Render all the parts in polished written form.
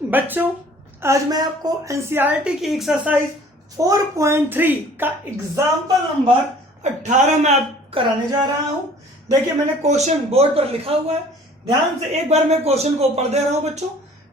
बच्चों, आज मैं आपको एनसीईआरटी की एक्सरसाइज 4.3 का एग्जाम्पल नंबर 18 में आप कराने जा रहा हूं। देखिए, मैंने क्वेश्चन बोर्ड पर लिखा हुआ है, ध्यान से एक बार मैं क्वेश्चन को पढ़ दे रहा हूं बच्चों,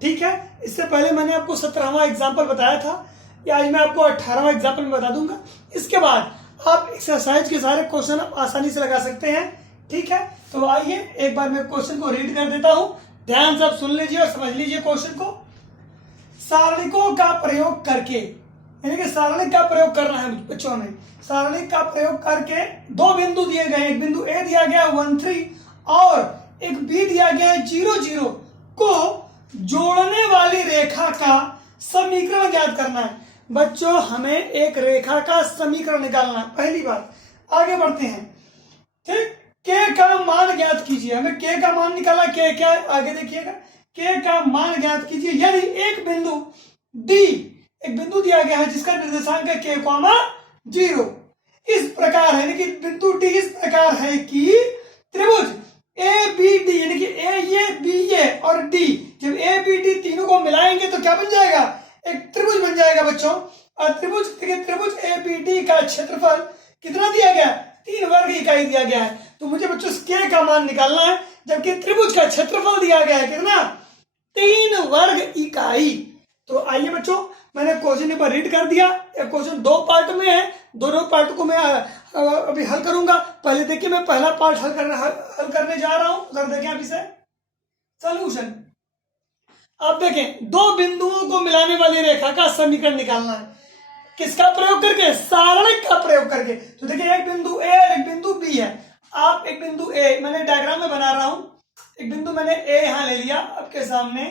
ठीक है। इससे पहले मैंने आपको 17वां एग्जाम्पल बताया था, या आज मैं आपको 18वां एग्जाम्पल में बता दूंगा। इसके बाद आप एक्सरसाइज के सारे क्वेश्चन आप आसानी से लगा सकते हैं, ठीक है। तो आइए एक बार मैं क्वेश्चन को रीड कर देता हूं, ध्यान से आप सुन लीजिए और समझ लीजिए क्वेश्चन को। सारणिकों का प्रयोग करके, यानी कि सारणिक का प्रयोग करना है बच्चों में। सारणिक का प्रयोग करके दो बिंदु दिए गए, एक बिंदु ए दिया गया 1 3 और एक बी दिया गया है 0 0 को जोड़ने वाली रेखा का समीकरण ज्ञात करना है। बच्चों, हमें एक रेखा का समीकरण निकालना है। पहली बात, आगे बढ़ते हैं, ठीक। के का मान ज्ञात कीजिए, हमें के का मान निकाला, के क्या है आगे देखिएगा। के का मान ज्ञात कीजिए, यदि एक बिंदु डी, एक बिंदु दिया गया है जिसका निर्देशांक है के, 0 इस प्रकार है, यानी कि बिंदु डी इस प्रकार है कि त्रिभुज ए बी डी, यानी कि ए ये बी ये और डी, जब ए बी डी तीनों को मिलाएंगे तो क्या बन जाएगा, एक त्रिभुज बन जाएगा बच्चों। और त्रिभुज ए बी डी का क्षेत्रफल कितना दिया गया, 3 वर्ग इकाई दिया गया है। तो मुझे बच्चों के का मान निकालना है, जबकि त्रिभुज का क्षेत्रफल दिया गया है कितना, 3 वर्ग इकाई। तो आइए बच्चों, मैंने क्वेश्चन पर रीड कर दिया। क्वेश्चन 2 पार्ट में है, दोनों पार्ट को मैं अभी हल करूंगा। पहले देखिए, मैं पहला पार्ट हल करने जा रहा हूं, उधर देखें आप इसे सॉल्यूशन। आप देखें, दो बिंदुओं को मिलाने वाली रेखा का समीकरण निकालना है, किसका प्रयोग करके, सारणिक का प्रयोग करके। तो देखिए, एक बिंदु ए और एक बिंदु बी है। आप एक बिंदु ए, मैंने डायग्राम में बना रहा हूं, एक बिंदु मैंने ए यहां ले लिया आपके सामने,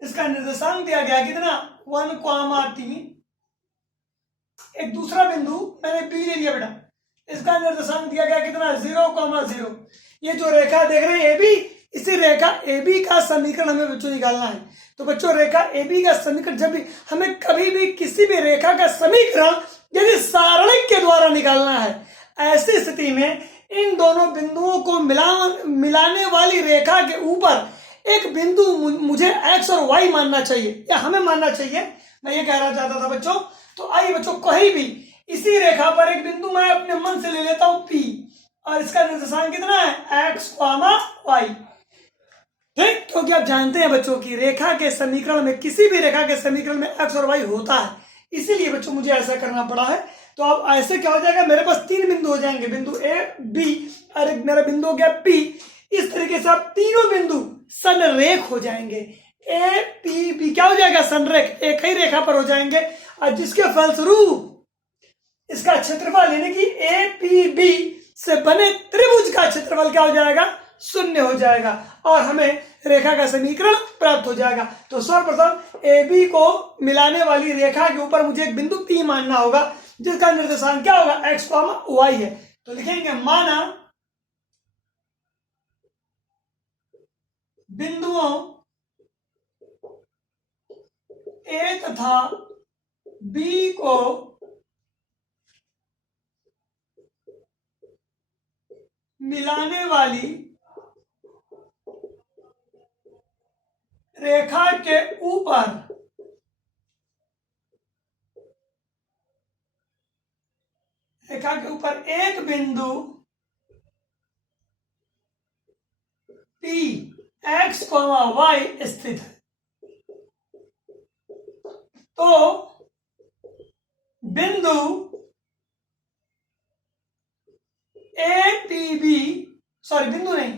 इसका निर्देशांक दिया गया कितना 1,3। एक दूसरा बिंदु मैंने बी ले लिया बेटा, इसका निर्देशांक दिया गया कितना 0,0। ये जो रेखा देख रहे हैं ए बी, इसी रेखा ए बी का समीकरण हमें बच्चों निकालना है। तो बच्चों, रेखा ए बी का समीकरण, जब भी हमें कभी भी किसी भी रेखा का समीकरण यदि सारणिक के द्वारा निकालना है, ऐसी स्थिति में इन दोनों बिंदुओं को मिलाने वाली रेखा के ऊपर एक बिंदु मुझे एक्स और वाई मानना चाहिए, या हमें मानना चाहिए, मैं ये कहना चाहता था बच्चों। तो आइए बच्चों, कहीं भी इसी रेखा पर एक बिंदु मैं अपने मन से ले लेता हूं पी, और इसका निर्देशांक कितना है एक्स, वाई, ठीक। क्योंकि आप जानते हैं बच्चों की रेखा के समीकरण में, किसी भी रेखा के समीकरण में एक्स और वाई होता है, इसीलिए बच्चों मुझे ऐसा करना पड़ा है। तो अब ऐसे क्या हो जाएगा, मेरे पास 3 बिंदु हो जाएंगे, बिंदु ए बी और एक मेरा बिंदु हो गया पी। इस तरीके से आप तीनों बिंदु संरेख हो जाएंगे, ए पी बी क्या हो जाएगा, संरेख, एक ही रेखा पर हो जाएंगे, और जिसके फलस्वरूप इसका क्षेत्रफल, यानी कि ए पी बी से बने त्रिभुज का क्षेत्रफल क्या हो जाएगा, 0 हो जाएगा, और हमें रेखा का समीकरण प्राप्त हो जाएगा। तो सर्वप्रथम ए बी को मिलाने वाली रेखा के ऊपर मुझे एक बिंदु पी मानना होगा, जिसका निर्देशांक क्या होगा एक्स, वाई है। तो लिखेंगे, माना बिंदुओं ए तथा बी को मिलाने वाली रेखा के ऊपर एक बिंदु P x, y स्थित है। तो बिंदु ए पी बी, सॉरी बिंदु नहीं,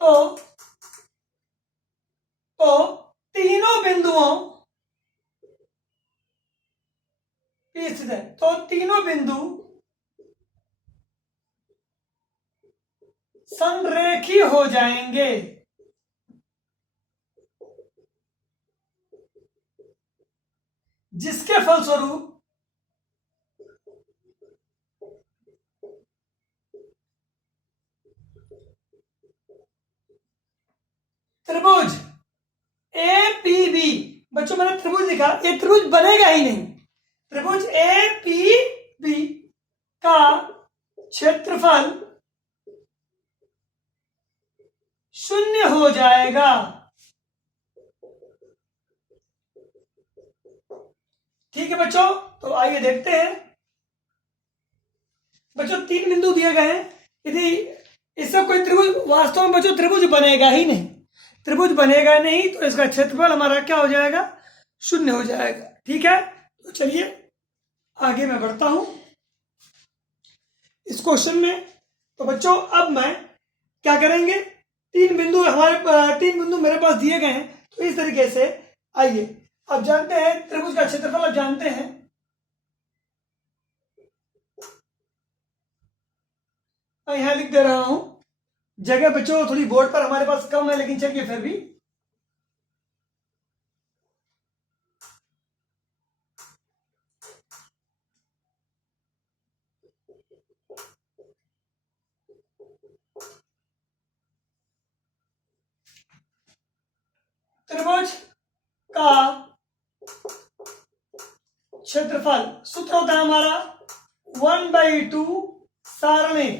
तो तीनों बिंदुओं P स्थित है, तो तीनों बिंदु संरेखी हो जाएंगे, जिसके फलस्वरूप त्रिभुज ए पी बी, बच्चों मैंने त्रिभुज लिखा, ये त्रिभुज बनेगा ही नहीं। त्रिभुज ए पी बी का क्षेत्रफल 0 हो जाएगा, ठीक है बच्चों, तो आइए देखते हैं। बच्चों 3 बिंदु दिए गए हैं, यदि इससे कोई त्रिभुज, वास्तव में बच्चों त्रिभुज बनेगा ही नहीं, त्रिभुज बनेगा नहीं तो इसका क्षेत्रफल हमारा क्या हो जाएगा, 0 हो जाएगा। ठीक है, तो चलिए आगे मैं बढ़ता हूं इस क्वेश्चन में। तो बच्चों अब मैं क्या करेंगे, 3 बिंदु मेरे पास दिए गए हैं, तो इस तरीके से आइए, अब जानते हैं त्रिभुज का क्षेत्रफल, अब जानते हैं। मैं यहां लिख दे रहा हूं, जगह बच्चों थोड़ी बोर्ड पर हमारे पास कम है, लेकिन चलिए फिर भी। त्रिभुज का क्षेत्रफल सूत्र होता है हमारा 1/2 सारणी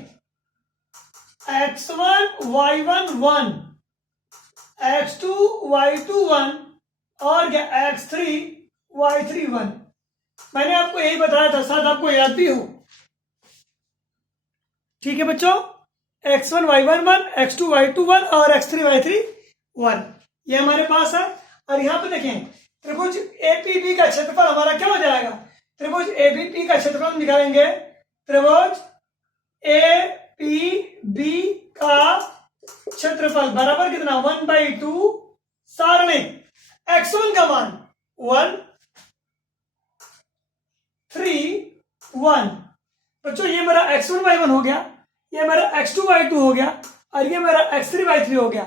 x1 y1 1, x2 y2 1 और क्या x3 y3 1। मैंने आपको यही बताया था, शायद आपको याद भी हो। ठीक है बच्चों, x1 y1 1, x2 y2 1 और x3 y3 1 ये हमारे पास है। और यहां पे देखें, त्रिभुज एपीबी का क्षेत्रफल हमारा क्या हो जाएगा, त्रिभुज एबीपी का क्षेत्रफल हम निकालेंगे, त्रिभुज एपीबी का क्षेत्रफल बराबर कितना, 1/2 सारणी x1 का मान 1 3 1। बच्चों ये मेरा x1 y1 हो गया, ये मेरा x2 y2 हो गया और ये मेरा x3 y3 हो गया।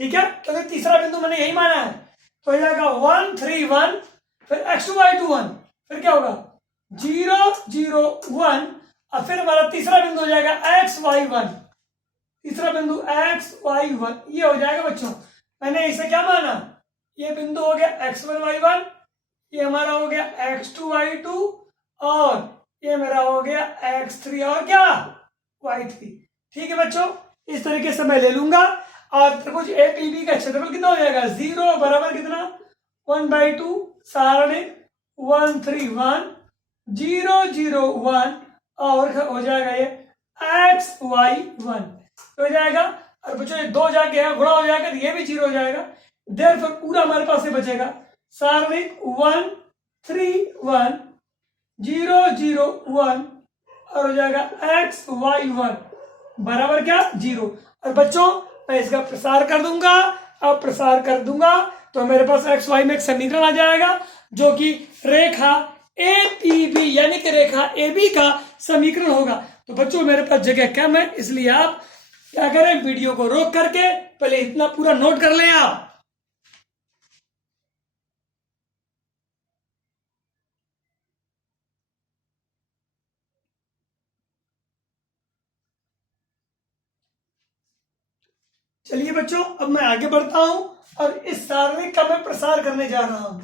ठीक है, क्योंकि तीसरा बिंदु मैंने यही माना है, तो हो जाएगा 1 3 1, फिर x2 y2 1, फिर क्या होगा 0 0 1 और फिर हमारा तीसरा बिंदु हो जाएगा x y 1, तीसरा बिंदु x y 1 ये हो जाएगा बच्चों। मैंने इसे क्या माना, ये बिंदु हो गया x1 y1, ये हमारा हो गया x2 y2 और ये मेरा हो गया x3 और क्या y3। ठीक है बच्चों, इस तरीके से मैं ले लूंगा और त्रिभुज एपीबी का क्षेत्रफल कितना हो जाएगा, 0 बराबर कितना 1/2 सारणी 1 3 1 0 0 1 और हो जाएगा ये x y 1 हो जाएगा। और बच्चों ये 2 जाके गुणा हो जाएगा तो ये भी 0 हो जाएगा, देर फिर पूरा हमारे पास से बचेगा सारणी 1 3 1 0 0 1 और हो जाएगा x y 1 बराबर क्या 0। और बच्चों मैं इसका प्रसार कर दूंगा, अब प्रसार कर दूंगा तो मेरे पास एक्स वाई में एक समीकरण आ जाएगा जो कि रेखा एपीबी यानी कि रेखा एबी का समीकरण होगा। तो बच्चों मेरे पास जगह कम है, इसलिए आप क्या करें, वीडियो को रोक करके पहले इतना पूरा नोट कर लें आप। चलिए बच्चों अब मैं आगे बढ़ता हूं और इस सारणी का मैं प्रसार करने जा रहा हूं।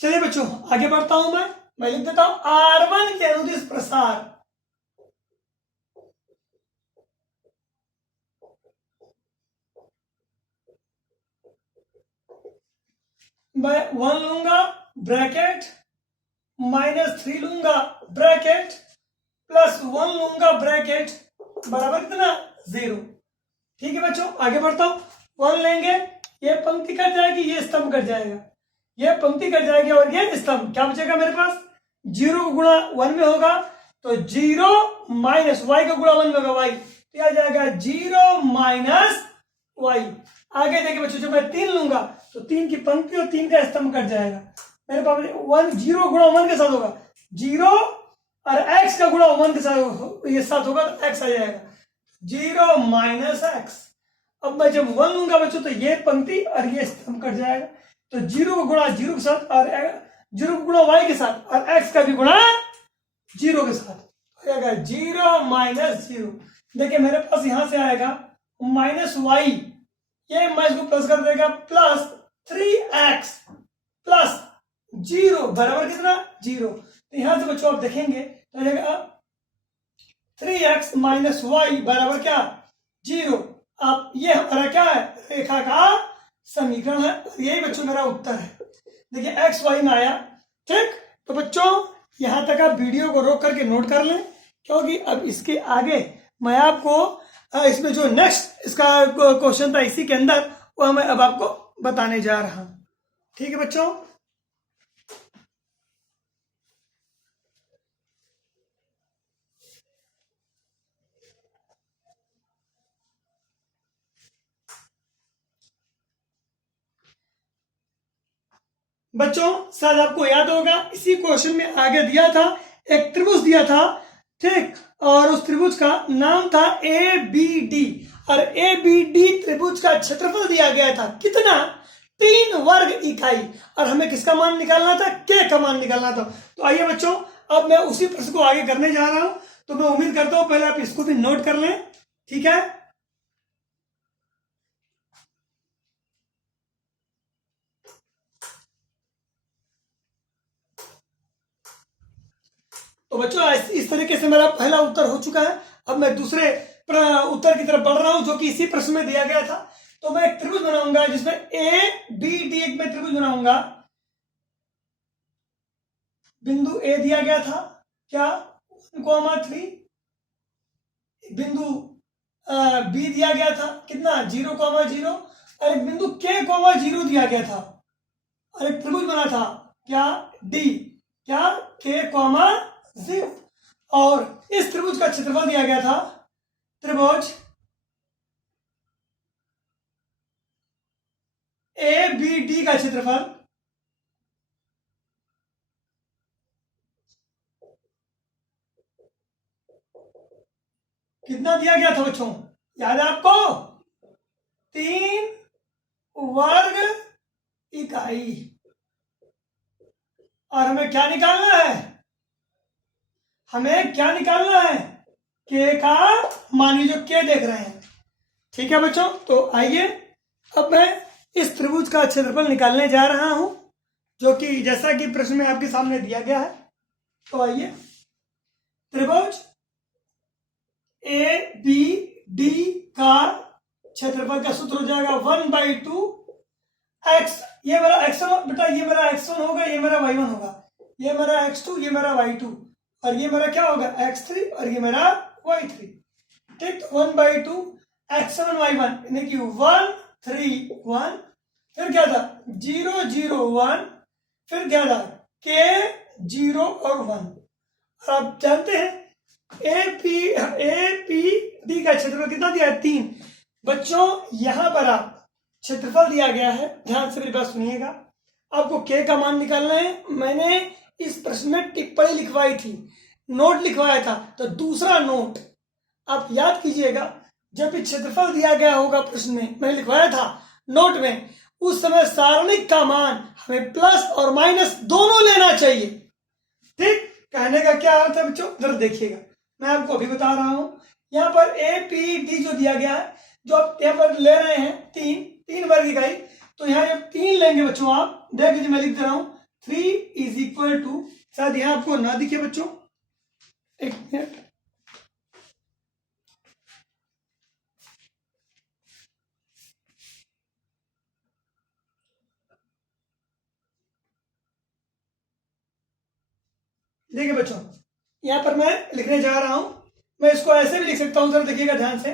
चलिए बच्चों आगे बढ़ता हूं मैं लिख देता हूं R1 के अनुदिश प्रसार मैं 1 लूंगा ब्रैकेट -3 लूंगा ब्रैकेट +1 लूंगा ब्रैकेट बराबर कितना 0। ठीक है बच्चों आगे बढ़ता हूं, 1 लेंगे, ये पंक्ति कट जाएगी, ये स्तंभ कट जाएगा, ये पंक्ति कट जाएगी और ये स्तंभ, क्या बचेगा मेरे पास 0 को गुणा 1 में होगा तो 0 माइनस y का गुणा 1 में होगा y, तो आ जाएगा 0 माइनस y। आगे देखिए बच्चों जब मैं 3 लूंगा तो 3 की पंक्ति और 3 का स्तंभ कट जाएगा, मेरे पास 0 गुणा 1 के साथ होगा 0 और x का गुणा 1 के साथ ये साथ होगा तो x आ जाएगा 0 माइनस x। अब मैं जब 1 लूंगा बच्चों तो ये पंक्ति और ये स्तंभ कट जाएगा, तो 0 को गुणा 0 के साथ और 0 को गुणा y के साथ और x का भी गुणा 0 के साथ हो जाएगा 0 माइनस 0। देखिए मेरे पास यहां से आएगा -y, ये मैं इसको प्लस कर देगा प्लस 3x प्लस 0 बराबर कितना 0। तो यहां से बच्चों आप देखेंगे तो जाएगा 3x माइनस वाई बराबर क्या 0। अब ये हमारा क्या है रेखा का समीकरण है, यही बच्चों मेरा उत्तर है। देखिए x y में आया। ठीक, तो बच्चों यहां तक आप वीडियो को रोक करके नोट कर लें, क्योंकि अब इसके आगे मैं आपको इसमें जो नेक्स्ट इसका क्वेश्चन था इसी के अंदर वो मैं अब आपको बताने जा रहा हूं। ठीक है बच्चों, बच्चों शायद आपको याद होगा इसी क्वेश्चन में आगे दिया था एक त्रिभुज दिया था। ठीक, और उस त्रिभुज का नाम था ABD, और ABD त्रिभुज का क्षेत्रफल दिया गया था कितना 3 वर्ग इकाई, और हमें किसका मान निकालना था K का मान निकालना था। तो आइए बच्चों अब मैं उसी प्रश्न को आगे करने जा रहा हूं, तो मैं उम्मीद करता हूं पहले आप इसको भी नोट कर लें। ठीक है, तो बच्चों इस तरीके से मेरा पहला उत्तर हो चुका है। अब मैं दूसरे उत्तर की तरफ बढ़ रहा हूं जो कि इसी प्रश्न में दिया गया था। तो मैं एक त्रिभुज बनाऊंगा जिसमें ABD एक मैं त्रिभुज बनाऊंगा। बिंदु A दिया गया था क्या 1,3, बिंदु B दिया गया था कितना 0,0, और एक बिंदु K,0 दिया गया था, और एक त्रिभुज बना था क्या D क्या K,0, और इस त्रिभुज का क्षेत्रफल दिया गया था त्रिभुज ABD का क्षेत्रफल कितना दिया गया था बच्चों, याद है आपको 3 वर्ग इकाई। और हमें क्या निकालना है, हमें क्या निकालना है K का मान, जो K देख रहे हैं। ठीक है बच्चों, तो आइए अब मैं इस त्रिभुज का क्षेत्रफल निकालने जा रहा हूं जो कि जैसा कि प्रश्न में आपके सामने दिया गया है। तो आइए त्रिभुज ABD का क्षेत्रफल का सूत्र हो जाएगा 1/2 x, ये मेरा x1 बेटा, ये मेरा x1 होगा, ये मेरा y1 होगा, ये मेरा x2, ये मेरा y2, और ये मेरा क्या होगा x3, और ये मेरा y3। ठीक, 1/2 x7 y1 यानी कि 1 3 1, फिर क्या था 0 0 1, फिर क्या था K 0 और 1। आप जानते हैं APD का क्षेत्रफल कितना दिया है 3। बच्चों यहां पर आप क्षेत्रफल दिया गया है, ध्यान से मेरी बात सुनिएगा, आपको K का मान निकालना है। मैंने इस प्रश्न में टिप्पणी लिखवाई थी, नोट लिखवाया था, तो दूसरा नोट आप याद कीजिएगा। जब भी क्षेत्रफल दिया गया होगा प्रश्न में, मैंने लिखवाया था नोट में, उस समय सारणिक का मान हमें प्लस और माइनस दोनों लेना चाहिए। ठीक, कहने का क्या अर्थ है बच्चों, जरा देखिएगा, मैं आपको अभी बता रहा हूं। यहां पर APD जो दिया गया है, जो आप यहां पर ले रहे हैं 3 वर्ग इकाई, तो यहां जब 3 लेंगे बच्चों, आप देख लीजिए मैं लिख दे रहा हूं 3 = शायद यहां आपको ना दिखे बच्चों, एक मिनट, देखिए बच्चों यहां पर मैं लिखने जा रहा हूं, मैं इसको ऐसे भी लिख सकता हूं, जरा देखिएगा ध्यान से।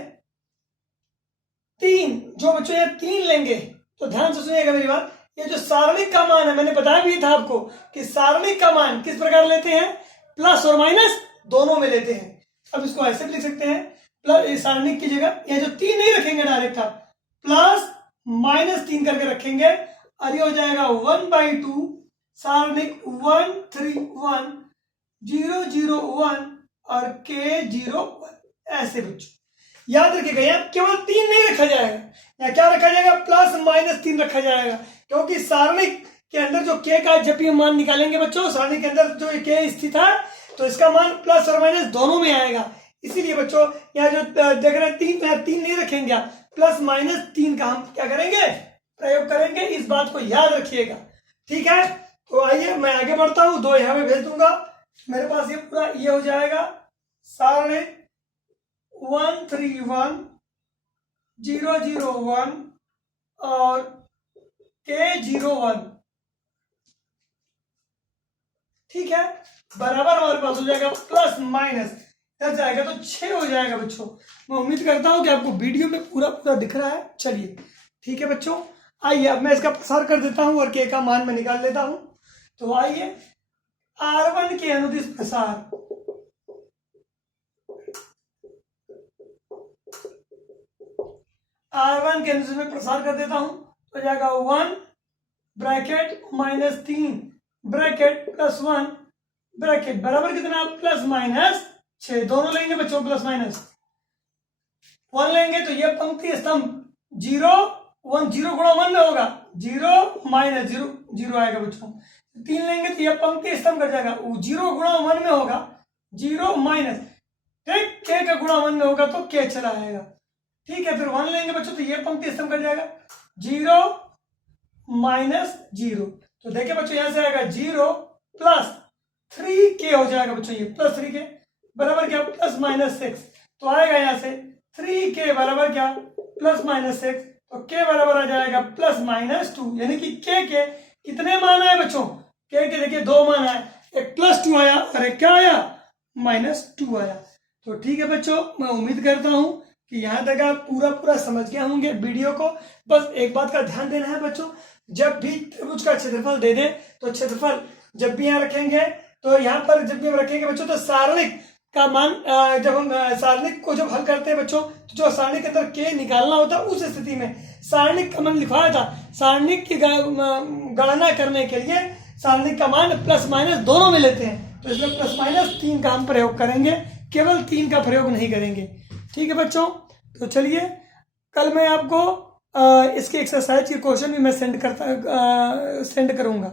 3 जो बच्चों ये 3 लेंगे, तो ध्यान से सुनिएगा मेरी बात, ये जो सारणिक का मान है, मैंने बताया भी था आपको कि सारणिक का मान किस प्रकार लेते हैं, प्लस और माइनस दोनों में लेते हैं। अब इसको ऐसे भी लिख सकते हैं, प्लस सारणिक की जगह ये जो 3 नहीं रखेंगे डायरेक्ट, आप प्लस -3 करके रखेंगे, और ये हो जाएगा 1/2 सारणिक 1 3 1 0 0 1 और K 0 1। ऐसे बच्चों याद रखिएगा, यहाँ केवल 3 नहीं रखा जाएगा, यहाँ क्या रखा जाएगा +-3 रखा जाएगा, क्योंकि सारणिक के अंदर जो K का जब भी हम मान निकालेंगे बच्चों, सारणी के अंदर जो K स्थित है, तो इसका मान प्लस और माइनस दोनों में आएगा। इसीलिए बच्चों यहाँ जो देख रहे हैं 3, तो यहाँ 3 नहीं रखेंगे, प्लस माइनस 3 का हम क्या करेंगे, प्रयोग करेंगे। इस बात को याद रखिएगा, ठीक है। तो आइए मैं आगे बढ़ता हूं, 2 यहाँ पे भेज दूंगा, मेरे पास ये पूरा ये हो जाएगा सारणी 1 3 1 0 0 1 और k 0 1, ठीक है, बराबर हमारे पास हो जाएगा प्लस माइनस इधर जाएगा तो 6 हो जाएगा बच्चों। मैं उम्मीद करता हूं कि आपको वीडियो में पूरा पूरा दिख रहा है। चलिए ठीक है बच्चों, आइए अब मैं इसका प्रसार कर देता हूं और k का मान मैं निकाल लेता हूं। तो आइए R1 के अनुदिश प्रसार, R1 के अनुदिश में प्रसार कर देता हूं, तो जाएगा 1 bracket minus 3 bracket plus 1 bracket बराबर कितना, प्लस माइनस 6। दोनों लेंगे बच्चों प्लस माइनस, 1 लेंगे तो ये पंक्ति स्तंभ 0 1 0 गुणा 1 में होगा, 0 माइनस 0 0 आएगा बच्चों। 3 लेंगे तो ये पंक्ति स्तंभ कर जाएगा, 0 गुणा 1 में होगा 0 माइनस, ठीक, k का गुणा 1 में होगा तो k चला आएगा, ठीक है। फिर 1 लेंगे बच्चों तो ये पंक्ति स्तंभ कर जाएगा 0 माइनस 0, तो देखिए बच्चों यहां से आएगा 0 प्लस 3k हो जाएगा बच्चों, ये प्लस 3k बराबर क्या, प्लस माइनस 6, तो आएगा यहां से 3k बराबर क्या, प्लस माइनस 6, तो k बराबर आ जाएगा प्लस माइनस 2, यानी कि k के कितने मान आए बच्चों, k के देखिए 2 मान आए, एक प्लस 2 आया और एक क्या आया, माइनस 2 आया। तो ठीक है बच्चों, मैं उम्मीद करता हूं कि यहां तक आप पूरा पूरा समझ गए होंगे वीडियो को। बस एक बात का ध्यान देना है बच्चों, जब भी त्रिभुज का क्षेत्रफल दे दें तो क्षेत्रफल जब भी यहाँ रखेंगे, तो यहाँ पर जब भी हम रखेंगे बच्चों तो सारणिक का मान, जब हम सारणिक को जब हल करते हैं बच्चों, तो जो सारणिक के अंदर k निकालना होता है उस स्थिति में सारणिक का मान लिखवाया था, सारणिक की गणना करने के लिए सारणिक का मान प्लस माइनस दोनों में लेते हैं, तो इसमें प्लस माइनस 3 का हम प्रयोग करेंगे, केवल 3 का प्रयोग नहीं करेंगे, ठीक है बच्चों। तो चलिए कल मैं आपको इसके एक्सरसाइज के क्वेश्चन भी मैं सेंड करूंगा।